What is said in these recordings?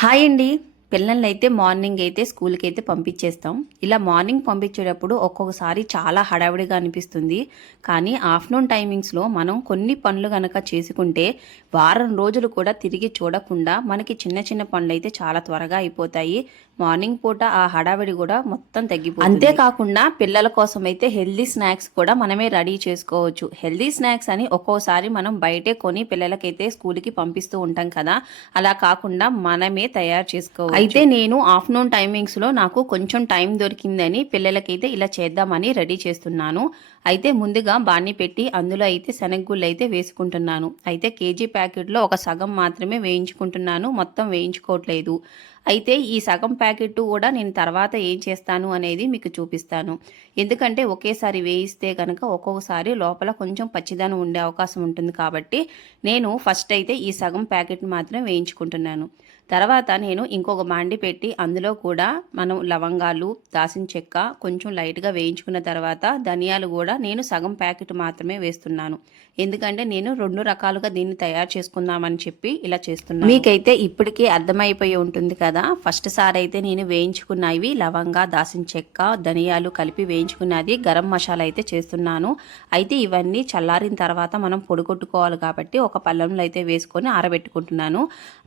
Hi అండి. పిల్లల్నైతే morning అయితే స్కూల్‌కి అయితే పంపించేస్తాం. ఇలా మార్నింగ్ పంపించేటప్పుడు ఒక్కొక్కసారి చాలా హడావిడిగా అనిపిస్తుంది. కానీ ఆఫ్టర్‌నూన్ టైమింగ్స్‌లో మనం కొన్ని పనులు గనక చేసుకుంటే వారం రోజులు కూడా తిరిగి చూడకుండా మనకి చిన్న చిన్న పనులైతే చాలా త్వరగా అయిపోతాయి. మార్నింగ్ పూట ఆ హడావిడి కూడా మొత్తం తగ్గిపోతుంది. అంతేకాకుండా పిల్లల కోసం అయితే హెల్తీ స్నాక్స్ కూడా మనమే రెడీ చేసుకోవచ్చు. హెల్తీ స్నాక్స్ అని ఒక్కోసారి మనం బయటే కొని పిల్లలకైతే స్కూల్‌కి పంపిస్తూ ఉంటాం కదా! అలా కాకుండా మనమే తయారు చేసుకోవచ్చు. అయితే నేను ఆఫ్టర్నూన్ టైమింగ్స్లో నాకు కొంచెం టైం దొరికిందని పిల్లలకైతే ఇలా చేద్దామని రెడీ చేస్తున్నాను. అయితే ముందుగా బాణీ పెట్టి అందులో అయితే శనగగుళ్ళు అయితే వేసుకుంటున్నాను. అయితే కేజీ ప్యాకెట్లో ఒక సగం మాత్రమే వేయించుకుంటున్నాను, మొత్తం వేయించుకోవట్లేదు. అయితే ఈ సగం ప్యాకెట్ కూడా నేను తర్వాత ఏం చేస్తాను అనేది మీకు చూపిస్తాను. ఎందుకంటే ఒకేసారి వేయిస్తే కనుక ఒక్కొక్కసారి లోపల కొంచెం పచ్చిదనం ఉండే అవకాశం ఉంటుంది కాబట్టి నేను ఫస్ట్ అయితే ఈ సగం ప్యాకెట్ మాత్రం వేయించుకుంటున్నాను. తర్వాత నేను ఇంకొక బాండి పెట్టి అందులో కూడా మనం లవంగాలు, దాల్చిన చెక్క కొంచెం లైట్గా వేయించుకున్న తర్వాత ధనియాలు కూడా నేను సగం ప్యాకెట్ మాత్రమే వేస్తున్నాను. ఎందుకంటే నేను 2 రకాలుగా దీన్ని తయారు చేసుకుందామని చెప్పి ఇలా చేస్తున్నాను. మీకైతే ఇప్పటికే అర్థమైపోయి ఉంటుంది కదా. ఫస్ట్ సారి అయితే నేను వేయించుకున్నవి లవంగా, దాల్చిన చెక్క, ధనియాలు కలిపి వేయించుకున్నది గరం మసాలా అయితే చేస్తున్నాను. అయితే ఇవన్నీ చల్లారిన తర్వాత మనం పొడి కొట్టుకోవాలి కాబట్టి ఒక పళ్ళెంలో అయితే వేసుకొని ఆరబెట్టుకుంటున్నాను.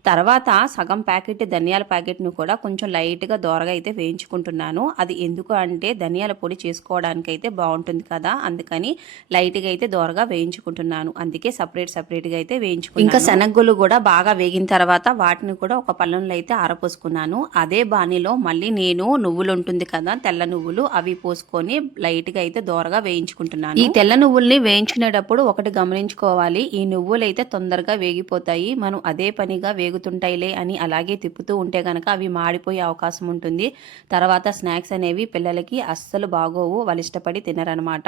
తర్వాత సగం ప్యాకెట్ ధనియాల ప్యాకెట్ను కూడా కొంచెం లైట్గా దోరగా అయితే వేయించుకుంటున్నాను. అది ఎందుకు అంటే ధనియాల పొడి చేసుకోవడానికి అయితే బాగుంటుంది కదా, అందుకని లైట్గా అయితే దోరగా వేయించుకుంటున్నాను. అందుకే సపరేట్గా అయితే వేయించుకున్నాను. ఇంకా శనగగుళ్ళు కూడా బాగా వేగిన తర్వాత వాటిని కూడా ఒక పళ్ళెంలో అయితే ఆరపోసుకున్నాను. అదే బాణీలో మళ్ళీ నేను నువ్వులు ఉంటుంది కదా, తెల్ల నువ్వులు, అవి పోసుకొని లైట్గా అయితే దోరగా వేయించుకుంటున్నాను. ఈ తెల్ల నువ్వుల్ని వేయించుకునేటప్పుడు ఒకటి గమనించుకోవాలి, ఈ నువ్వులు అయితే తొందరగా వేగిపోతాయి. మనం అదే పనిగా వేగుతుంటాయిలే అని అలాగే తిప్పుతూ ఉంటే కనుక అవి మాడిపోయే అవకాశం ఉంటుంది. తర్వాత స్నాక్స్ అనేవి పిల్లలకి అస్సలు బాగోవు, వాళ్ళు ఇష్టపడి తినరనమాట.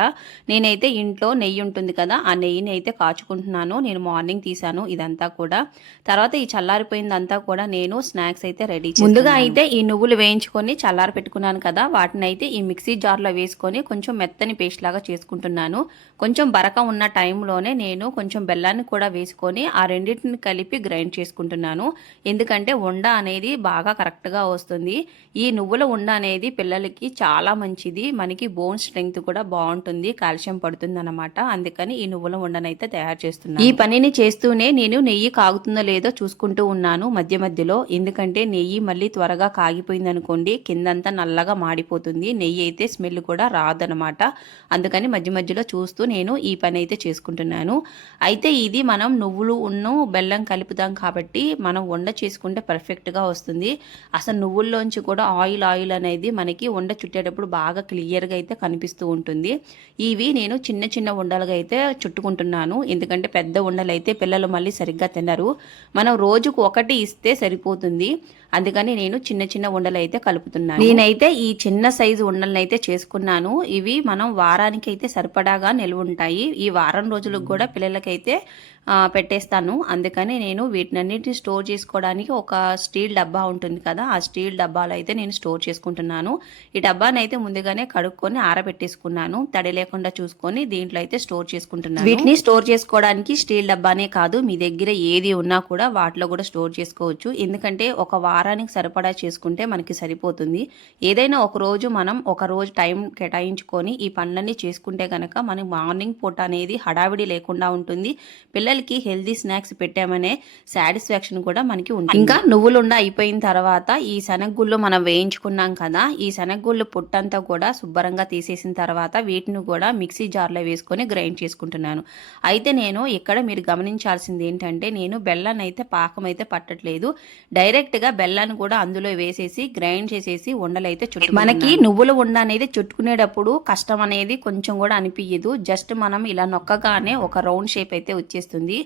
నేనైతే ఇంట్లో నెయ్యి ఉంటుంది కదా, ఆ నెయ్యిని అయితే కాచుకుంటున్నాను. నేను మార్నింగ్ తీసాను ఇదంతా కూడా. తర్వాత ఈ చల్లారిపోయిందంతా కూడా నేను స్నాక్స్ అయితే రెడీ చేస్తున్నాను. ముందుగా అయితే ఈ నువ్వులు వేయించుకొని చల్లారి పెట్టుకున్నాను కదా, వాటిని అయితే ఈ మిక్సీ జార్లో వేసుకొని కొంచెం మెత్తని పేస్ట్ లాగా చేసుకుంటున్నాను. కొంచెం బరక ఉన్న టైంలోనే నేను కొంచెం బెల్లాన్ని కూడా వేసుకొని ఆ రెండింటిని కలిపి గ్రైండ్ చేసుకుంటున్నాను. ఎందుకంటే ఉండ అనేది బాగా కరెక్ట్గా వస్తుంది. ఈ నువ్వుల ఉండ అనేది పిల్లలకి చాలా మంచిది, మనకి బోన్ స్ట్రెంగ్త్ కూడా బాగుంటుంది, కాల్షియం పడుతుంది అనమాట. అందుకని ఈ నువ్వుల ఉండనైతే తయారు చేస్తున్నాను. ఈ పనిని చేస్తూనే నేను నెయ్యి కాగుతుందో లేదో చూసుకుంటూ ఉన్నాను మధ్య మధ్యలో. ఎందుకంటే నెయ్యి మళ్ళీ త్వరగా కాగిపోయింది అనుకోండి కిందంతా నల్లగా మాడిపోతుంది, నెయ్యి అయితే స్మెల్ కూడా రాదనమాట. అందుకని మధ్య మధ్యలో చూస్తూ నేను ఈ పని అయితే చేసుకుంటున్నాను. అయితే ఇది మనం నువ్వులు ఉన్ను బెల్లం కలుపుతాం కాబట్టి మనం వండ చేసుకుంటే పర్ఫెక్ట్గా వస్తుంది. అసలు నువ్వుల్లోంచి కూడా ఆయిల్ అనేది మనకి వండ చుట్టేటప్పుడు బాగా క్లియర్గా అయితే కనిపిస్తూ ఉంటుంది. ఇవి నేను చిన్న చిన్న ఉండలుగా అయితే చుట్టుకుంటున్నాను. ఎందుకంటే పెద్ద ఉండలు అయితే పిల్లలు మళ్ళీ సరిగ్గా తినరు. మనం రోజుకు ఒకటి ఇస్తే సరిపోతుంది. అందుకని నేను చిన్న చిన్న ఉండలు అయితే కలుపుతున్నాను. నేనైతే ఈ చిన్న సైజు ఉండలను అయితే చేసుకున్నాను. ఇవి మనం వారానికి అయితే సరిపడాగా నిల్వ ఉంటాయి. ఈ వారం రోజులకు కూడా పిల్లలకైతే పెట్టేస్తాను. అందుకని నేను వీటినన్నిటిని స్టోర్ చేసుకోవడానికి ఒక స్టీల్ డబ్బా ఉంటుంది కదా, ఆ స్టీల్ డబ్బాలో అయితే నేను స్టోర్ చేసుకుంటున్నాను. ఈ డబ్బాని అయితే ముందుగానే కడుక్కొని ఆరబెట్టేసుకున్నాను. తడి లేకుండా చూసుకొని దీంట్లో అయితే స్టోర్ చేసుకుంటున్నాను. వీటిని స్టోర్ చేసుకోవడానికి స్టీల్ డబ్బానే కాదు, మీ దగ్గర ఏది ఉన్నా కూడా వాటిలో కూడా స్టోర్ చేసుకోవచ్చు. ఎందుకంటే ఒక వారానికి సరిపడా చేసుకుంటే మనకి సరిపోతుంది. ఏదైనా మనం ఒక రోజు టైం కేటాయించుకొని ఈ పనులన్నీ చేసుకుంటే కనుక మనకి మార్నింగ్ పూట అనేది హడావిడి లేకుండా ఉంటుంది. పిల్లలకి హెల్దీ స్నాక్స్ పెట్టామనే సాటిస్ఫాక్షన్ కూడా మనకి ఉంటుంది. ఇంకా నువ్వులుండ అయిపోయిన తర్వాత ఈ శనగగుళ్ళు మనం వేయించుకున్నాం కదా, ఈ శనగగుళ్ళు పుట్టంతా కూడా శుభ్రంగా తీసేసిన తర్వాత వీటిని కూడా మిక్సీ జార్లో వేసుకొని గ్రైండ్ చేసుకుంటున్నాను. అయితే నేను ఇక్కడ మీరు గమనించాల్సింది ఏంటంటే నేను బెల్లాన్ని అయితే పాకం అయితే పట్టట్లేదు, డైరెక్ట్గా బెల్లాన్ని కూడా అందులో వేసేసి గ్రైండ్ చేసేసి ఉండలు అయితే మనకి నువ్వుల ఉండ అనేది చుట్టుకునేటప్పుడు కష్టం అనేది కొంచెం కూడా అనిపించదు. జస్ట్ మనం ఇలా నొక్కగానే ఒక రౌండ్ షేప్ అయితే వచ్చేస్తుంది.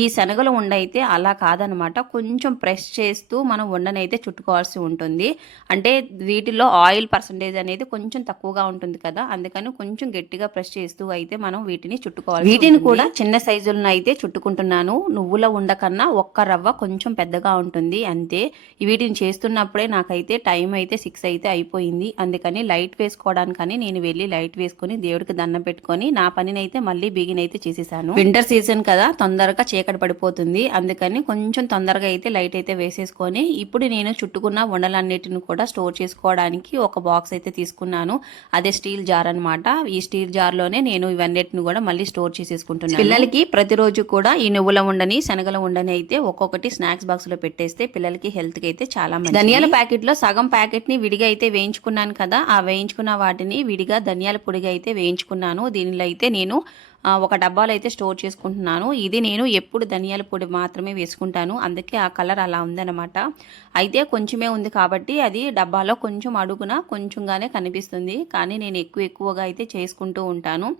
ఈ శనగల ఉండ అయితే అలా కాదనమాట, కొంచెం ప్రెస్ చేస్తూ మనం ఉండనైతే చుట్టుకోవాల్సి ఉంటుంది. అంటే వీటిలో ఆయిల్ పర్సంటేజ్ అనేది కొంచెం తక్కువగా ఉంటుంది కదా, అందుకని కొంచెం గట్టిగా ప్రెస్ చేస్తూ అయితే మనం వీటిని చుట్టుకోవాలి. వీటిని కూడా చిన్న సైజులను అయితే చుట్టుకుంటున్నాను. నువ్వుల ఉండ కన్నా ఒక్క రవ్వ కొంచెం పెద్దగా ఉంటుంది అంతే. వీటిని చేస్తున్నప్పుడే నాకైతే టైం అయితే 6 అయితే అయిపోయింది. అందుకని లైట్ వేసుకోవడానికని నేను వెళ్ళి లైట్ వేసుకొని దేవుడికి దండం పెట్టుకొని నా పనిని అయితే మళ్ళీ బిగిన్ అయితే చేసేసాను. వింటర్ సీజన్ కదా, తొందరగా చీకటి పడిపోతుంది. అందుకని కొంచెం తొందరగా అయితే లైట్ అయితే వేసేసుకొని ఇప్పుడు నేను చుట్టుకున్న ఉండలన్నిటిని కూడా స్టోర్ చేసుకోవడానికి ఒక బాక్స్ అయితే తీసుకున్నాను. అదే స్టీల్ జార్ అనమాట. ఈ స్టీల్ జార్లోనే నేను ఇవన్నిటిని కూడా మళ్ళీ స్టోర్ చేసేసుకుంటున్నాను. పిల్లలకి ప్రతిరోజు కూడా ఈ నువ్వుల ఉండని, శనగల ఉండని అయితే ఒక్కొక్కటి స్నాక్స్ బాక్స్ లో పెట్టేస్తే పిల్లలకి హెల్త్ కి అయితే చాలా మంచిది. ధనియాల ప్యాకెట్ లో సగం ప్యాకెట్ ని విడిగా అయితే వేయించుకున్నాను కదా, ఆ వేయించుకున్న వాటిని విడిగా ధనియాల పొడిగా అయితే వేయించుకున్నాను. దీనిలో అయితే నేను ఒక డబ్బాలో అయితే స్టోర్ చేసుకుంటున్నాను. ఇది నేను ఎప్పుడు ధనియాల పొడి మాత్రమే వేసుకుంటాను, అందుకే ఆ కలర్ అలా ఉందన్నమాట. అయితే కొంచెమే ఉంది కాబట్టి అది డబ్బాలో కొంచెం అడుగున కొంచెంగానే కనిపిస్తుంది, కానీ నేను ఎక్కువగా అయితే చేసుకుంటూ ఉంటాను.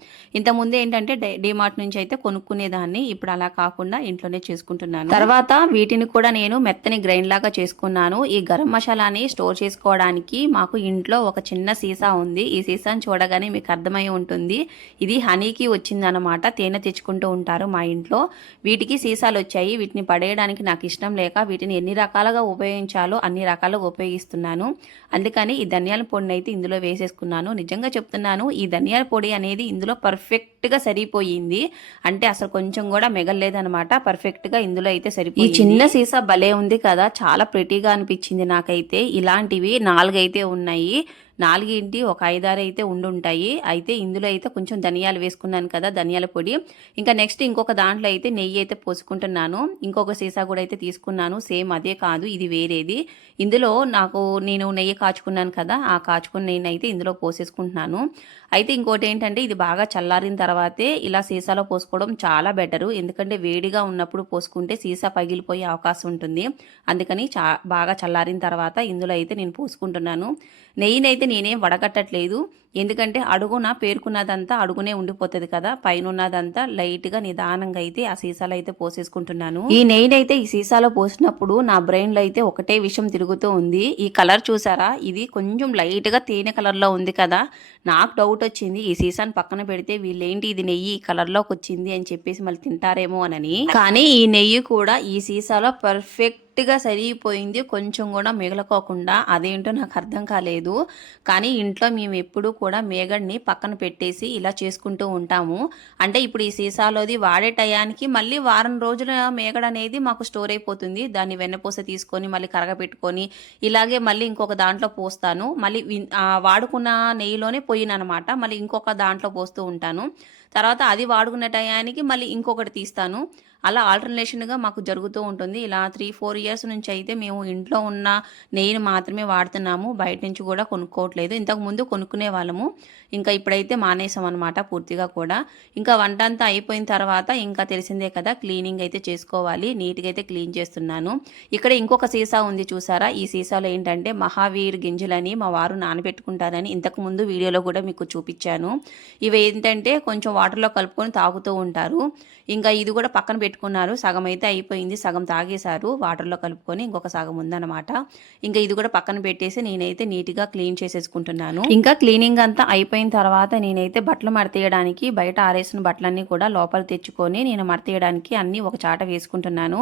ఇంతకుముందు ఏంటంటే డిమార్ట్ నుంచి అయితే కొనుక్కునేదాన్ని, ఇప్పుడు అలా కాకుండా ఇంట్లోనే చేసుకుంటున్నాను. తర్వాత వీటిని కూడా నేను మెత్తని గ్రైండ్ లాగా చేసుకున్నాను. ఈ గరం మసాలాని స్టోర్ చేసుకోవడానికి మాకు ఇంట్లో ఒక చిన్న సీసా ఉంది. ఈ సీసాని చూడగానే మీకు అర్థమై ఉంటుంది, ఇది హనీకి వచ్చింది అనమాట. తేనె తెచ్చుకుంటూ ఉంటారు మా ఇంట్లో. వీటికి సీసాలు వచ్చాయి. వీటిని పడేయడానికి నాకు ఇష్టం లేక వీటిని ఎన్ని రకాలుగా ఉపయోగించాలో అన్ని రకాలుగా ఉపయోగిస్తున్నాను. అందుకని ఈ ధనియాల పొడిని అయితే ఇందులో వేసేసుకున్నాను. నిజంగా చెప్తున్నాను, ఈ ధనియాల పొడి అనేది ఇందులో పర్ఫెక్ట్గా సరిపోయింది. అంటే అసలు కొంచెం కూడా మిగలలేదనమాట. పర్ఫెక్ట్గా ఇందులో అయితే సరిపోయింది. ఈ చిన్న సీసా భలే ఉంది కదా, చాలా ప్రెటీగా అనిపించింది నాకైతే. ఇలాంటివి 4 అయితే ఉన్నాయి. 4 ఏంటి, ఒక 5-6 అయితే ఉండుంటాయి. అయితే ఇందులో అయితే కొంచెం ధనియాలు వేసుకున్నాను కదా, ధనియాల పొడి. ఇంకా నెక్స్ట్ ఇంకొక దాంట్లో అయితే నెయ్యి అయితే పోసుకుంటున్నాను. ఇంకొక సీసా కూడా అయితే తీసుకున్నాను. సేమ్ అదే కాదు, ఇది వేరేది. ఇందులో నేను నెయ్యి కాచుకున్నాను కదా, ఆ కాచుకున్న నెయ్యిని అయితే ఇందులో పోసేసుకుంటున్నాను. అయితే ఇంకోటి ఏంటంటే, ఇది బాగా చల్లారిన తర్వాతే ఇలా సీసాలో పోసుకోవడం చాలా బెటరు. ఎందుకంటే వేడిగా ఉన్నప్పుడు పోసుకుంటే సీసా పగిలిపోయే అవకాశం ఉంటుంది. అందుకని బాగా చల్లారిన తర్వాత ఇందులో అయితే నేను పోసుకుంటున్నాను. నెయ్యిని అయితే నేనేం వడగట్టట్లేదు, ఎందుకంటే అడుగున పేరుకున్నదంతా అడుగునే ఉండిపోతుంది కదా, పైన ఉన్నదంతా లైట్గా నిదానంగా అయితే ఆ సీసాలో అయితే పోసేసుకుంటున్నాను. ఈ నెయ్యిని అయితే ఈ సీసాలో పోసినప్పుడు నా బ్రెయిన్లో అయితే ఒకటే విషయం తిరుగుతూ ఉంది. ఈ కలర్ చూసారా, ఇది కొంచెం లైట్గా తేనె కలర్లో ఉంది కదా. నాకు డౌట్ వచ్చింది, ఈ సీసాను పక్కన పెడితే వీళ్ళేంటి ఇది నెయ్యి ఈ కలర్లోకి వచ్చింది అని చెప్పేసి మళ్ళీ తింటారేమో అని. కానీ ఈ నెయ్యి కూడా ఈ సీసాలో పర్ఫెక్ట్గా సరిగిపోయింది, కొంచెం కూడా మిగలకోకుండా. అదేంటో నాకు అర్థం కాలేదు. కానీ ఇంట్లో మేము ఎప్పుడు కూడా మేగడ్ని పక్కన పెట్టేసి ఇలా చేసుకుంటూ ఉంటాము. అంటే ఇప్పుడు ఈ సీసాలోది వాడే టయానికి మళ్ళీ వారం రోజుల మేగడ అనేది మాకు స్టోర్ అయిపోతుంది. దాన్ని వెన్నపూస తీసుకొని మళ్ళీ కరగపెట్టుకొని ఇలాగే మళ్ళీ ఇంకొక దాంట్లో పోస్తాను. మళ్ళీ వాడుకున్న నెయ్యిలోనే పోయిననమాట, మళ్ళీ ఇంకొక దాంట్లో పోస్తూ ఉంటాను. తర్వాత అది వాడుకునే టయానికి మళ్ళీ ఇంకొకటి తీస్తాను. అలా ఆల్టర్నేషన్గా మాకు జరుగుతూ ఉంటుంది. ఇలా 3-4 ఇయర్స్ నుంచి అయితే మేము ఇంట్లో ఉన్న నెయ్యిని మాత్రమే వాడుతున్నాము, బయట నుంచి కూడా కొనుక్కోవట్లేదు. ఇంతకుముందు కొనుక్కునే వాళ్ళము, ఇంకా ఇప్పుడైతే మానేసాం అనమాట పూర్తిగా కూడా. ఇంకా వంట అంతా అయిపోయిన తర్వాత ఇంకా తెలిసిందే కదా, క్లీనింగ్ అయితే చేసుకోవాలి. నీట్గా అయితే క్లీన్ చేస్తున్నాను. ఇక్కడ ఇంకొక సీసా ఉంది చూసారా, ఈ సీసాలో ఏంటంటే మహావీర్ గింజలని మా వారు నానబెట్టుకుంటారని ఇంతకుముందు వీడియోలో కూడా మీకు చూపించాను. ఇవి ఏంటంటే కొంచెం వాటర్లో కలుపుకొని తాగుతూ ఉంటారు. ఇంకా ఇది కూడా పక్కన పెట్టుకున్నారు. సగం అయితే అయిపోయింది, సగం తాగేశారు వాటర్లో కలుపుకొని, ఇంకొక సగం ఉందన్నమాట. ఇంకా ఇది కూడా పక్కన పెట్టేసి నేనైతే నీట్గా క్లీన్ చేసేసుకుంటున్నాను. ఇంకా క్లీనింగ్ అంతా అయిపోయిన తర్వాత నేనైతే బట్టలు మడతేయడానికి బయట ఆరేసిన బట్టలన్నీ కూడా లోపల తెచ్చుకొని నేను మడతేయడానికి అన్నీ ఒక చాట వేసుకుంటున్నాను.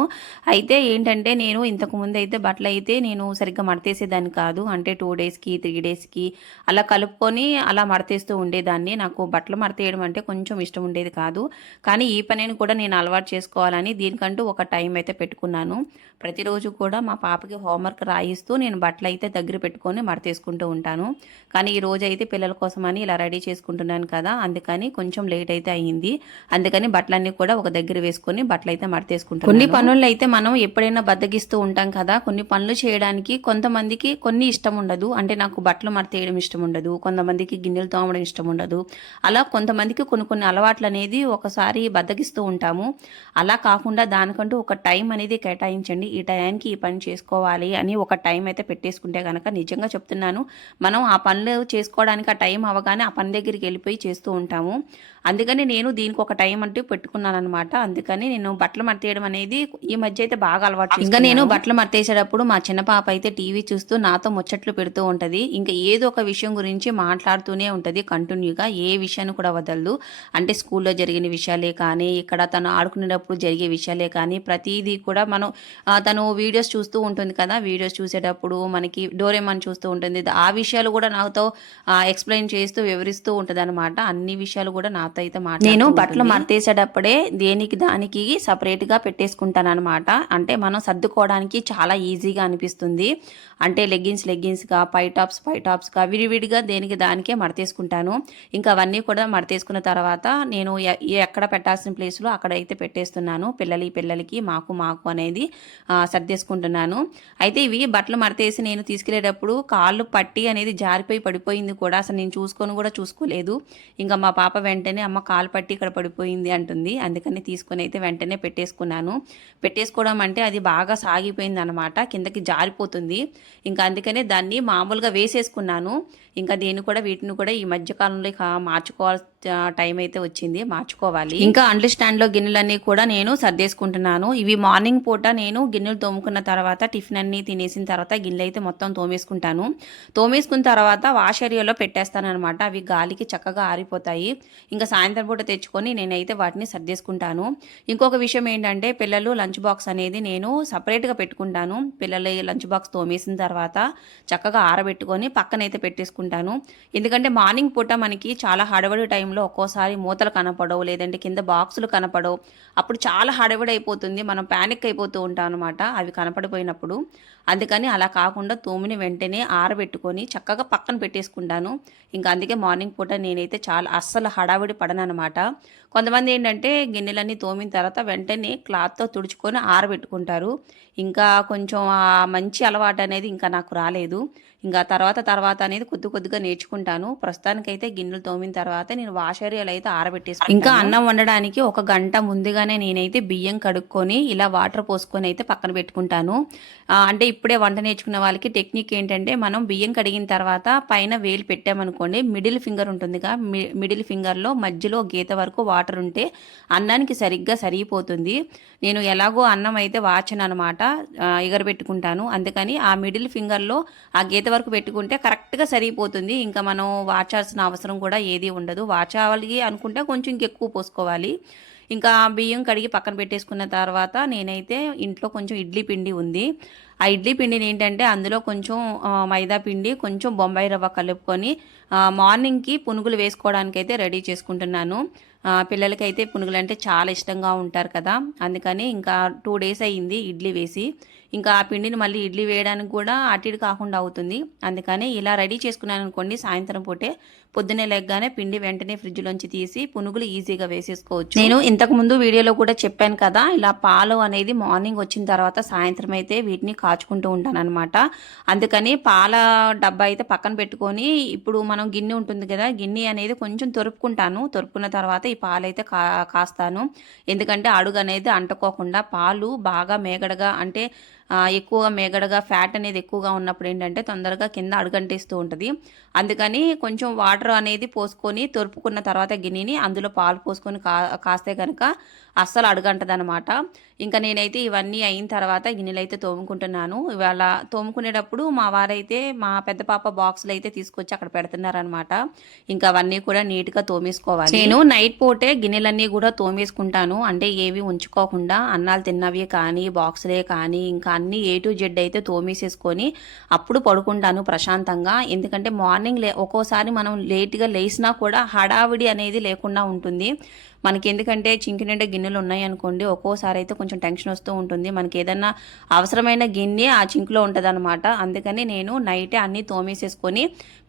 అయితే ఏంటంటే, నేను ఇంతకు ముందు అయితే బట్టలు అయితే నేను సరిగ్గా మడతేసేదాన్ని కాదు. అంటే 2 డేస్కి 3 డేస్కి అలా కలుపుకొని అలా మడతేస్తూ ఉండేదాన్ని. నాకు బట్టలు మడతేయడం అంటే కొంచెం ఇష్టం ఉండేది కాదు. కానీ ఈ పనిని కూడా నేను అలవాటు చేసుకోవాలని దీనికంటూ ఒక టైం అయితే పెట్టుకున్నాను. ప్రతిరోజు కూడా మా పాపకి హోంవర్క్ రాయిస్తూ నేను బట్టలు అయితే దగ్గర పెట్టుకొని మడతేసుకుంటూ ఉంటాను. కానీ ఈ రోజు అయితే పిల్లల కోసమని ఇలా రెడీ చేసుకుంటున్నాను కదా, అందుకని కొంచెం లేట్ అయితే అయ్యింది. అందుకని బట్టలన్నీ కూడా ఒక దగ్గర వేసుకొని బట్టలు అయితే మడతేసుకుంటాను. కొన్ని పనులు అయితే మనం ఎప్పుడైనా బద్దగిస్తూ ఉంటాం కదా, కొన్ని పనులు చేయడానికి కొంతమందికి కొన్ని ఇష్టం ఉండదు. అంటే నాకు బట్టలు మడతేయడం ఇష్టం ఉండదు, కొంతమందికి గిన్నెలు తోమడం ఇష్టం ఉండదు. అలా కొంతమందికి కొన్ని అలవాట్లు అనేది ఒకసారి బద్దగిస్తూ ఉంటాము. అలా కాకుండా దానికంటూ ఒక టైం అనేది కేటాయించండి. ఈ టైంకి ఈ పని చేసుకోవాలి అని ఒక టైం అయితే పెట్టేసుకుంటే కనుక నిజంగా చెప్తున్నాను, మనం ఆ పనులు చేసుకోవడానికి ఆ టైం అవగానే ఆ పని దగ్గరికి వెళ్ళిపోయి చేస్తూ ఉంటాము. అందుకని నేను దీనికి ఒక టైం అంటూ పెట్టుకున్నాను అనమాట. అందుకని నేను బట్టలు మడతేయడం అనేది ఈ మధ్య అయితే బాగా అలవాటు. ఇంకా నేను బట్టలు మడతేసేటప్పుడు మా చిన్న పాప అయితే టీవీ చూస్తూ నాతో ముచ్చట్లు పెడుతూ ఉంటది. ఇంకా ఏదో ఒక విషయం గురించి మాట్లాడుతూనే ఉంటది కంటిన్యూగా, ఏ విషయాన్ని కూడా వదలదు. అంటే స్కూల్లో జరిగిన విషయాలే కానీ, ఇక్కడ తను ఆడుకునేటప్పుడు చేసేటప్పుడు జరిగే విషయాలే కానీ ప్రతిదీ కూడా మనం తను వీడియోస్ చూస్తూ ఉంటుంది కదా, వీడియోస్ చూసేటప్పుడు మనకి డోరేమాన్ చూస్తూ ఉంటుంది. ఆ విషయాలు కూడా నాతో ఎక్స్ప్లెయిన్ చేస్తూ వివరిస్తూ ఉంటదనమాట. అన్ని విషయాలు కూడా నాతో అయితే నేను బట్టలు మడతేసేటప్పుడే దేనికి దానికి సపరేట్‌గా పెట్టేసుకుంటాననమాట. అంటే మనం సర్దుకోవడానికి చాలా ఈజీగా అనిపిస్తుంది. అంటే లెగ్గిన్స్‌గా, పై టాప్స్‌గా విడివిడిగా దేనికి దానికే మడతేసుకుంటాను. ఇంకా అవన్నీ కూడా మడతేసుకున్న తర్వాత నేను ఎక్కడ పెట్టాల్సిన ప్లేస్‌లో అక్కడైతే పెట్టేస్తున్నాను. పిల్లలకి, మాకు అనేది సర్దేసుకుంటున్నాను. అయితే ఇవి బట్టలు మడతేసి నేను తీసుకెళ్ళేటప్పుడు కాళ్ళు పట్టి అనేది జారిపోయి పడిపోయింది కూడా. అసలు నేను చూసుకోలేదు. ఇంకా మా పాప వెంటనే అమ్మ కాలు పట్టి ఇక్కడ పడిపోయింది అంటుంది. అందుకని తీసుకొని అయితే వెంటనే పెట్టేసుకున్నాను. పెట్టేసుకోవడం అంటే అది బాగా సాగిపోయిందనమాట. కిందకి జారిపోతుంది. ఇంకా అందుకనే దాన్ని మామూలుగా వేసేసుకున్నాను. ఇంకా వీటిని కూడా ఈ మధ్య కాలంలో మార్చుకోవాల్సిన టైం అయితే వచ్చింది, మార్చుకోవాలి. ఇంకా అండ్లు స్టాండ్లో గిన్నెలన్నీ కూడా నేను సర్దేసుకుంటున్నాను. ఇవి మార్నింగ్ పూట నేను గిన్నెలు తోముకున్న తర్వాత టిఫిన్ అన్ని తినేసిన తర్వాత గిన్నెలు అయితే మొత్తం తోమేసుకుంటాను. తోమేసుకున్న తర్వాత వాష్ ఏరియాలో పెట్టేస్తాను అనమాట. అవి గాలికి చక్కగా ఆరిపోతాయి. ఇంకా సాయంత్రం పూట తెచ్చుకొని నేనైతే వాటిని సర్దేసుకుంటాను. ఇంకొక విషయం ఏంటంటే పిల్లలు లంచ్ బాక్స్ అనేది నేను సపరేట్గా పెట్టుకుంటాను. పిల్లల లంచ్ బాక్స్ తోమేసిన తర్వాత చక్కగా ఆరబెట్టుకొని పక్కనైతే పెట్టేసుకుంటాను. ఎందుకంటే మార్నింగ్ పూట మనకి చాలా హడావిడి టైంలో ఒక్కోసారి మూతలు కనపడవు, లేదంటే కింద బాక్సులు కనపడవు. అప్పుడు చాలా హడావిడి అయిపోతుంది, మనం ప్యానిక్ అయిపోతూ ఉంటాం అనమాట అవి కనపడిపోయినప్పుడు. అందుకని అలా కాకుండా తోమిన వెంటనే ఆరబెట్టుకొని చక్కగా పక్కన పెట్టేసుకుంటాను. ఇంకా అందుకే మార్నింగ్ పూట నేనైతే చాలా అస్సలు హడావిడి పడననమాట. కొంతమంది ఏంటంటే గిన్నెలన్నీ తోమిన తర్వాత వెంటనే క్లాత్తో తుడుచుకొని ఆరబెట్టుకుంటారు. ఇంకా కొంచెం ఆ మంచి అలవాటు అనేది ఇంకా నాకు రాలేదు. ఇంకా తర్వాత అనేది కొద్దిగా నేర్చుకుంటాను. ప్రస్తుతానికైతే గిన్నెలు తోమిన తర్వాత నేను వాష్ ఏరియాలో అయితే ఆరబెట్టేసుకుంటాను. ఇంకా అన్నం వండడానికి ఒక గంట ముందుగానే నేనైతే బియ్యం కడుక్కొని ఇలా వాటర్ పోసుకొని అయితే పక్కన పెట్టుకుంటాను. అంటే ఇప్పుడే వంట నేర్చుకున్న వాళ్ళకి టెక్నిక్ ఏంటంటే మనం బియ్యం కడిగిన తర్వాత పైన వేలు పెట్టామనుకోండి, మిడిల్ ఫింగర్ ఉంటుందిగా, మిడిల్ ఫింగర్లో మధ్యలో గీత వరకు వాటర్ ఉంటే అన్నానికి సరిగ్గా సరిగిపోతుంది. నేను ఎలాగో అన్నం అయితే వాచను అనమాట, ఎగరబెట్టుకుంటాను. అందుకని ఆ మిడిల్ ఫింగర్లో ఆ గీత వరకు పెట్టుకుంటే కరెక్ట్గా సరిపోతుంది. ఇంకా మనం వాచాల్సిన అవసరం కూడా ఏది ఉండదు. వాచాలి అనుకుంటే కొంచెం ఇంకెక్కువ పోసుకోవాలి. ఇంకా బియ్యం కడిగి పక్కన పెట్టేసుకున్న తర్వాత నేనైతే ఇంట్లో కొంచెం ఇడ్లీ పిండి ఉంది. ఆ ఇడ్లీ పిండిని ఏంటంటే అందులో కొంచెం మైదా పిండి, కొంచెం బొంబాయి రవ్వ కలుపుకొని మార్నింగ్కి పునుగులు వేసుకోవడానికైతే రెడీ చేసుకుంటున్నాను. పిల్లలకైతే పునుగులు అంటే చాలా ఇష్టంగా ఉంటారు కదా, అందుకని ఇంకా 2 డేస్ అయ్యింది ఇడ్లీ వేసి. ఇంకా ఆ పిండిని మళ్ళీ ఇడ్లీ వేయడానికి కూడా అటు ఇటు కాకుండా అవుతుంది. అందుకని ఇలా రెడీ చేసుకున్నాను అనుకోండి, సాయంత్రం పూటే పొద్దున్నే లెగ్గానే పిండి వెంటనే ఫ్రిడ్జ్లోంచి తీసి పునుగులు ఈజీగా వేసేసుకోవచ్చు. నేను ఇంతకుముందు వీడియోలో కూడా చెప్పాను కదా, ఇలా పాలు అనేది మార్నింగ్ వచ్చిన తర్వాత సాయంత్రం అయితే వీటిని కాచుకుంటూ ఉంటాను అనమాట. అందుకని పాల డబ్బా అయితే పక్కన పెట్టుకొని ఇప్పుడు మనం గిన్నె ఉంటుంది కదా, గిన్నె అనేది కొంచెం తొరుపుకున్న తర్వాత ఈ పాలు అయితే కాస్తాను. ఎందుకంటే అడుగు అనేది అంటుకోకుండా, పాలు బాగా మేగడగా అంటే ఎక్కువగా మేగడగా ఫ్యాట్ అనేది ఎక్కువగా ఉన్నప్పుడు ఏంటంటే తొందరగా కింద అడుగంటేస్తూ ఉంటుంది. అందుకని కొంచెం వాటర్ అనేది పోసుకొని తొరుపుకున్న తర్వాత గిన్నెని అందులో పాలు పోసుకొని కాస్తే కనుక అస్సలు అడుగంటదనమాట. ఇంకా నేనైతే ఇవన్నీ అయిన తర్వాత గిన్నెలు అయితే తోముకుంటున్నాను. ఇవాళ తోముకునేటప్పుడు మా వారైతే మా పెద్ద పాప బాక్సులు అయితే తీసుకొచ్చి అక్కడ పెడుతున్నారనమాట. ఇంకా అవన్నీ కూడా నీట్గా తోమేసుకోవాలి. నేను నైట్ పూటే గిన్నెలన్నీ కూడా తోమేసుకుంటాను. అంటే ఏవి ఉంచుకోకుండా అన్నాలు తిన్నవి కానీ, బాక్సులే కానీ, ఇంకా అన్నీ A to Z అయితే తోమేసేసుకొని అప్పుడు పడుకుంటాను ప్రశాంతంగా. ఎందుకంటే మార్నింగ్ ఒక్కోసారి మనం లేట్గా లేసినా కూడా హడావిడి అనేది లేకుండా ఉంటుంది మనకి. ఎందుకంటే చింకి నిండా గిన్నెలు ఉన్నాయి అనుకోండి, ఒక్కోసారి అయితే కొంచెం టెన్షన్ వస్తూ ఉంటుంది. మనకి ఏదన్నా అవసరమైన గిన్నె ఆ చింకులో ఉంటుంది అనమాట. అందుకని నేను నైటే అన్నీ తోమేసేసుకొని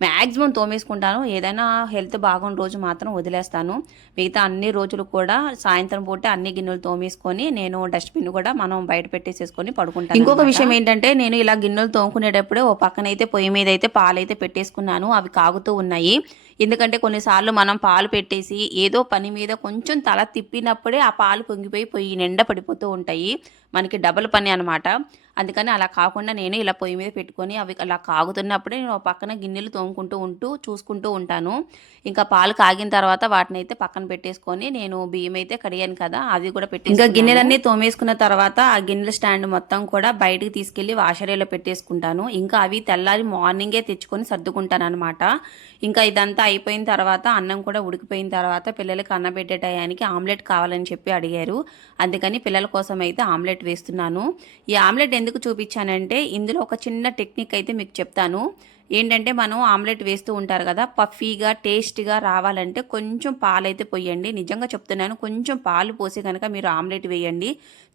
మ్యాక్సిమం తోమేసుకుంటాను. ఏదైనా హెల్త్ బాగున్న రోజు మాత్రం వదిలేస్తాను. మిగతా అన్ని రోజులు కూడా సాయంత్రం పూట అన్ని గిన్నెలు తోమేసుకొని నేను డస్ట్బిన్ కూడా మనం బయట పెట్టేసేసుకొని పడుకుంటాను. ఇంకొక విషయం ఏంటంటే నేను ఇలా గిన్నెలు తోముకునేటప్పుడే ఓ పక్కనైతే పొయ్యి మీద అయితే పాలైతే పెట్టేసుకున్నాను. అవి కాగుతూ ఉన్నాయి. ఎందుకంటే కొన్నిసార్లు మనం పాలు పెట్టేసి ఏదో పని మీద కొంచెం తల తిప్పినప్పుడే ఆ పాలు పొంగిపోయి పొయ్యి నిండా పడిపోతూ ఉంటాయి. మనకి డబల్ పని అనమాట. అందుకని అలా కాకుండా నేను ఇలా పొయ్యి మీద పెట్టుకొని అవి అలా కాగుతున్నప్పుడే నేను పక్కన గిన్నెలు తోముకుంటూ చూసుకుంటూ ఉంటాను. ఇంకా పాలు కాగిన తర్వాత వాటిని అయితే పక్కన పెట్టేసుకొని నేను బియ్యం అయితే కడిగాను కదా, అవి కూడా ఇంకా గిన్నెలన్నీ తోమేసుకున్న తర్వాత ఆ గిన్నెల స్టాండ్ మొత్తం కూడా బయటికి తీసుకెళ్లి వాషరేలో పెట్టేసుకుంటాను. ఇంకా అవి తెల్లారి మార్నింగే తెచ్చుకొని సర్దుకుంటాను అనమాట. ఇంకా ఇదంతా అయిపోయిన తర్వాత అన్నం కూడా ఉడికిపోయిన తర్వాత పిల్లలకి అన్నం పెట్టే టయానికి ఆమ్లెట్ కావాలని చెప్పి అడిగారు. అందుకని పిల్లల కోసం అయితే ఆమ్లెట్ వేస్తున్నాను. ఈ ఆమ్లెట్ ఎందుకు చూపించానంటే ఇందులో ఒక చిన్న టెక్నిక్ అయితే మీకు చెప్తాను. ఏంటంటే మనం ఆమ్లెట్ వేస్తూ ఉంటారు కదా, పఫీగా టేస్ట్గా రావాలంటే కొంచెం పాలైతే పోయండి. నిజంగా చెప్తున్నాను, కొంచెం పాలు పోసి కనుక మీరు ఆమ్లెట్ వేయండి,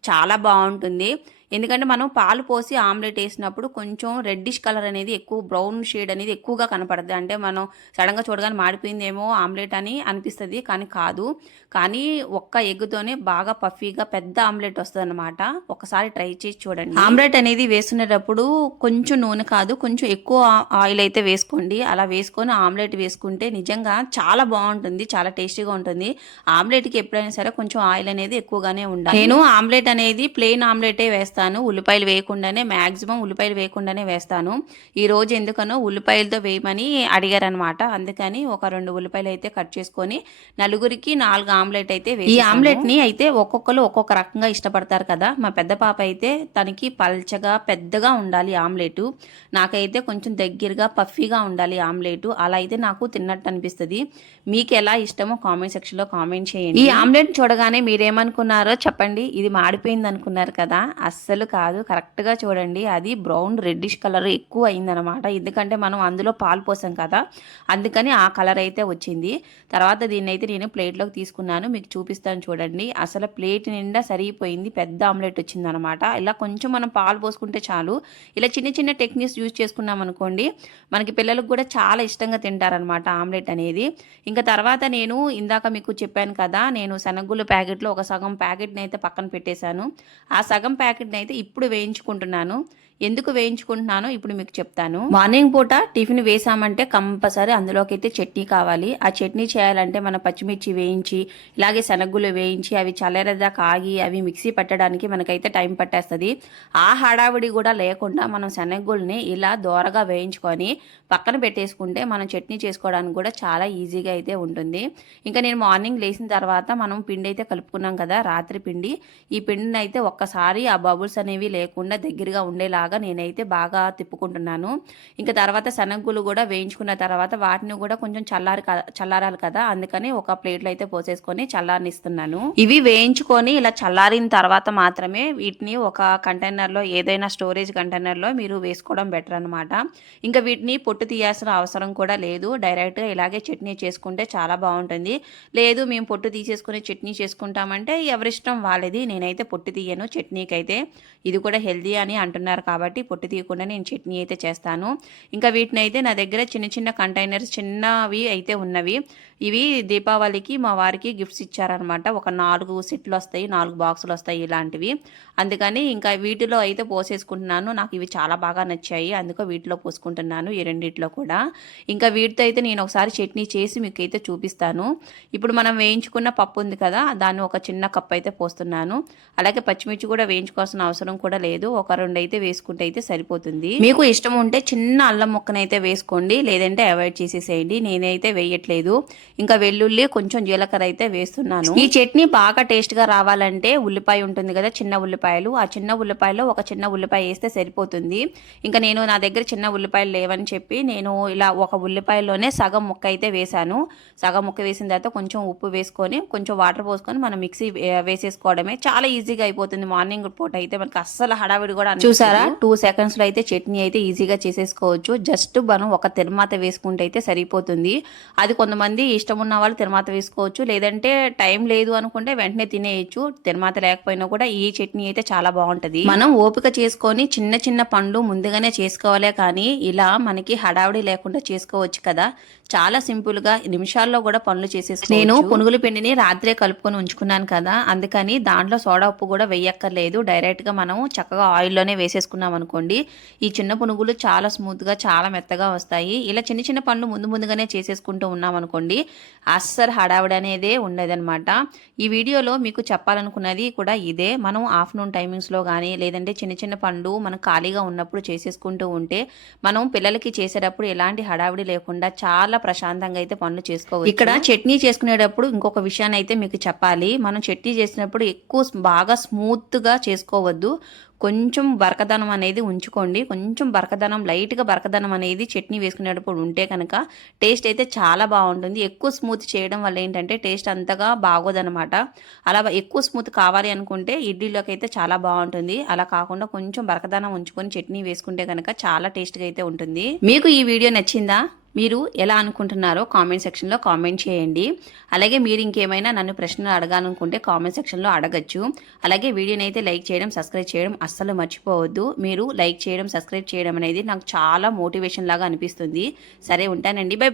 చాలా బాగుంటుంది. ఎందుకంటే మనం పాలు పోసి ఆమ్లెట్ వేసినప్పుడు కొంచెం రెడ్డిష్ కలర్ అనేది ఎక్కువ, బ్రౌన్ షేడ్ అనేది ఎక్కువగా కనపడుతుంది. అంటే మనం సడన్గా చూడగానే మాడిపోయిందేమో ఆమ్లెట్ అని అనిపిస్తుంది, కానీ కాదు. కానీ ఒక్క ఎగ్గుతోనే బాగా పఫీగా పెద్ద ఆమ్లెట్ వస్తుంది అనమాట. ఒకసారి ట్రై చేసి చూడండి. ఆమ్లెట్ అనేది వేసుకునేటప్పుడు కొంచెం నూనె కాదు, కొంచెం ఎక్కువ ఆయిల్ అయితే వేసుకోండి. అలా వేసుకొని ఆమ్లెట్ వేసుకుంటే నిజంగా చాలా బాగుంటుంది, చాలా టేస్టీగా ఉంటుంది. ఆమ్లెట్కి ఎప్పుడైనా సరే కొంచెం ఆయిల్ అనేది ఎక్కువగానే ఉండాలి. నేను ఆమ్లెట్ అనేది ప్లెయిన్ ఆమ్లెటే వేస్తాను, ఉల్లిపాయలు వేయకుండానే, మ్యాక్సిమం ఉల్లిపాయలు వేయకుండానే వేస్తాను. ఈ రోజు ఎందుకనో ఉల్లిపాయలతో వేయమని అడిగారనమాట. అందుకని ఒక 2 ఉల్లిపాయలు అయితే కట్ చేసుకొని నలుగురికి 4 ఆమ్లెట్ అయితే వేసి, ఈ ఆమ్లెట్ ని అయితే ఒక్కొక్కరు ఒక్కొక్క రకంగా ఇష్టపడతారు కదా. మా పెద్ద పాప అయితే తనకి పల్చగా పెద్దగా ఉండాలి ఆమ్లెట్, నాకైతే కొంచెం దగ్గరగా పఫీగా ఉండాలి ఆమ్లెట్. అలా అయితే నాకు తిన్నట్టు అనిపిస్తుంది. మీకు ఎలా ఇష్టమో కామెంట్ సెక్షన్ లో కామెంట్ చేయండి. ఈ ఆమ్లెట్ చూడగానే మీరేమనుకున్నారో చెప్పండి. ఇది మాడిపోయింది అనుకున్నారు కదా, అస్సలు కాదు. కరెక్ట్ గా చూడండి, అది బ్రౌన్ రెడ్డిష్ కలర్ ఎక్కువ అయిందనమాట. ఎందుకంటే మనం అందులో పాలు పోసాం కదా, అందుకని ఆ కలర్ అయితే వచ్చింది. తర్వాత దీన్ని అయితే నేను ప్లేట్లోకి తీసుకున్నాను, మీకు చూపిస్తాను చూడండి. అసలు ప్లేట్ నిండా సరిగిపోయింది, పెద్ద ఆమ్లెట్ వచ్చింది అనమాట. ఇలా కొంచెం మనం పాలు పోసుకుంటే చాలు. ఇలా చిన్న చిన్న టెక్నిక్స్ యూజ్ చేసుకున్నాం అనుకోండి, మనకి పిల్లలకు కూడా చాలా ఇష్టంగా తింటారనమాట ఆమ్లెట్ అనేది. ఇంకా తర్వాత నేను ఇందాక మీకు చెప్పాను కదా, నేను శనగగుళ్ళు ప్యాకెట్లో ఒక సగం ప్యాకెట్ని అయితే పక్కన పెట్టేశాను. ఆ సగం ప్యాకెట్ని అయితే ఇప్పుడు వేయించుకుంటున్నాను. ఎందుకు వేయించుకుంటున్నానో ఇప్పుడు మీకు చెప్తాను. మార్నింగ్ పూట టిఫిన్ వేసామంటే కంపల్సరీ అందులోకి అయితే చట్నీ కావాలి. ఆ చట్నీ చేయాలంటే మన పచ్చిమిర్చి వేయించి, ఇలాగే శనగగుళ్ళు వేయించి, అవి చల్లారేదాకా ఆగి అవి మిక్సీ పట్టడానికి మనకైతే టైం పట్టేస్తుంది. ఆ హడావిడి కూడా లేకుండా మనం శనగగుళ్ళని ఇలా దోరగా వేయించుకొని పక్కన పెట్టేసుకుంటే మనం చట్నీ చేసుకోవడానికి కూడా చాలా ఈజీగా అయితే ఉంటుంది. ఇంకా నేను మార్నింగ్ లేచిన తర్వాత మనం పిండి అయితే కలుపుకున్నాం కదా, రాత్రి పిండి. ఈ పిండిని అయితే ఒక్కసారి ఆ బబుల్స్ అనేవి లేకుండా దగ్గరగా ఉండేలాగా నేనైతే బాగా తిప్పుకుంటున్నాను. ఇంకా తర్వాత శనగగుళ్ళు కూడా వేయించుకున్న తర్వాత వాటిని కూడా కొంచెం చల్లారాలి కదా, అందుకని ఒక ప్లేట్లో అయితే పోసేసుకొని చల్లారనిస్తున్నాను. ఇవి వేయించుకొని ఇలా చల్లారిన తర్వాత మాత్రమే వీటిని ఒక కంటైనర్లో, ఏదైనా స్టోరేజ్ కంటైనర్లో మీరు వేసుకోవడం బెటర్ అనమాట. ఇంకా వీటిని పొట్టు తీయాల్సిన అవసరం కూడా లేదు, డైరెక్ట్గా ఇలాగే చట్నీ చేసుకుంటే చాలా బాగుంటుంది. లేదు మేము పొట్టు తీసేసుకుని చట్నీ చేసుకుంటామంటే ఎవరిష్టం వాళ్ళది. నేనైతే పొట్టు తీయను చట్నీకి అయితే, ఇది కూడా హెల్దీ అని అంటున్నారు కాబట్టి పొట్టు తీయకుండా నేను చట్నీ అయితే చేస్తాను. ఇంకా వీటిని అయితే నా దగ్గర చిన్న చిన్న కంటైనర్స్ చిన్నవి అయితే ఉన్నవి. ఇవి దీపావళికి మా వారికి గిఫ్ట్స్ ఇచ్చారనమాట. ఒక 4 సెట్లు వస్తాయి, 4 బాక్సులు వస్తాయి ఇలాంటివి. అందుకని ఇంకా వీటిలో అయితే పోసేసుకుంటున్నాను. నాకు ఇవి చాలా బాగా నచ్చాయి, అందుకో వీటిలో పోసుకుంటున్నాను, ఈ రెండిట్లో కూడా. ఇంకా వీటితో అయితే నేను ఒకసారి చట్నీ చేసి మీకు అయితే చూపిస్తాను. ఇప్పుడు మనం వేయించుకున్న పప్పు ఉంది కదా, దాన్ని ఒక చిన్న కప్ అయితే పోస్తున్నాను. అలాగే పచ్చిమిర్చి కూడా వేయించుకోవాల్సిన అవసరం కూడా లేదు, ఒక 2 అయితే వేసుకుంటే అయితే సరిపోతుంది. మీకు ఇష్టం ఉంటే చిన్న అల్లం ముక్కనైతే వేసుకోండి, లేదంటే అవాయిడ్ చేసేసేయండి. నేనైతే వేయట్లేదు. ఇంకా వెల్లుల్లి, కొంచెం జీలకర్ర అయితే వేస్తున్నాను. ఈ చట్నీ బాగా టేస్ట్ గా రావాలంటే ఉల్లిపాయ ఉంటుంది కదా, చిన్న ఉల్లిపాయలు, ఆ చిన్న ఉల్లిపాయలో ఒక చిన్న ఉల్లిపాయ వేస్తే సరిపోతుంది. ఇంకా నేను నా దగ్గర చిన్న ఉల్లిపాయలు లేవని చెప్పి నేను ఇలా ఒక ఉల్లిపాయలోనే సగం ముక్క అయితే వేసాను. సగం ముక్క వేసిన తర్వాత కొంచెం ఉప్పు వేసుకొని కొంచెం వాటర్ పోసుకొని మనం మిక్సీ వేసేసుకోవడమే, చాలా ఈజీగా అయిపోతుంది. మార్నింగ్ పూట అయితే మనకి అస్సలు హడావిడి కూడా చూసారా, 2 seconds లో అయితే చట్నీ అయితే ఈజీగా చేసేసుకోవచ్చు. జస్ట్ మనం ఒక తిరుమాత వేసుకుంటే అయితే సరిపోతుంది. అది కొంతమంది ఇష్టం ఉన్న వాళ్ళు తిరుమాత వేసుకోవచ్చు, లేదంటే టైం లేదు అనుకుంటే వెంటనే తినేయచ్చు. తిరుమాత లేకపోయినా కూడా ఈ చట్నీ అయితే చాలా బాగుంటది. మనం ఓపిక చేసుకొని చిన్న చిన్న పండ్లు ముందుగానే చేసుకోవాలే కానీ ఇలా మనకి హడావిడి లేకుండా చేసుకోవచ్చు కదా. చాలా సింపుల్ గా నిమిషాల్లో కూడా పనులు చేసేసుకోవచ్చు. నేను పునుగుల పిండిని రాత్రే కలుపుకొని ఉంచుకున్నాను కదా, అందుకని దాంట్లో సోడా ఉప్పు కూడా వేయక్కర్లేదు. డైరెక్ట్ గా మనం చక్కగా ఆయిల్లోనే వేసేసుకున్నాం అనుకోండి, ఈ చిన్న పునుగులు చాలా స్మూత్ గా చాలా మెత్తగా వస్తాయి. ఇలా చిన్న చిన్న పనులు ముందుగానే చేసేసుకుంటూ ఉన్నాం అనుకోండి, అస్సలు హడావిడి అనేదే ఉండదనమాట. ఈ వీడియోలో మీకు చెప్పాలనుకున్నది కూడా ఇదే. మనం ఆఫ్టర్నూన్ టైమింగ్స్లో కానీ లేదంటే చిన్న చిన్న పనులు మనం ఖాళీగా ఉన్నప్పుడు చేసేసుకుంటూ ఉంటే మనం పిల్లలకి చేసేటప్పుడు ఎలాంటి హడావిడి లేకుండా చాలా ప్రశాంతంగా అయితే పనులు చేసుకోవచ్చు. ఇక్కడ చట్నీ చేసుకునేటప్పుడు ఇంకొక విషయాన్ని అయితే మీకు చెప్పాలి. మనం చట్నీ చేసినప్పుడు ఎక్కువ బాగా స్మూత్గా చేసుకోవద్దు. కొంచెం బరకదనం అనేది ఉంచుకోండి. కొంచెం బరకదనం, లైట్గా బరకదనం అనేది చట్నీ వేసుకునేటప్పుడు ఉంటే కనుక టేస్ట్ అయితే చాలా బాగుంటుంది. ఎక్కువ స్మూత్ చేయడం వల్ల ఏంటంటే టేస్ట్ అంతగా బాగోదనమాట. అలా ఎక్కువ స్మూత్ కావాలి అనుకుంటే ఇడ్లీలోకి అయితే చాలా బాగుంటుంది. అలా కాకుండా కొంచెం బరకదనం ఉంచుకొని చట్నీ వేసుకుంటే కనుక చాలా టేస్ట్గా అయితే ఉంటుంది. మీకు ఈ వీడియో నచ్చిందా? మీరు ఎలా అనుకుంటున్నారో కామెంట్ సెక్షన్లో కామెంట్ చేయండి. అలాగే మీరు ఇంకేమైనా నన్ను ప్రశ్నలు అడగాలనుకుంటే కామెంట్ సెక్షన్లో అడగచ్చు. అలాగే వీడియోని అయితే లైక్ చేయడం, సబ్స్క్రైబ్ చేయడం అస్సలు మర్చిపోవద్దు. మీరు లైక్ చేయడం, సబ్స్క్రైబ్ చేయడం అనేది నాకు చాలా మోటివేషన్ లాగా అనిపిస్తుంది. సరే ఉంటానండి. By by.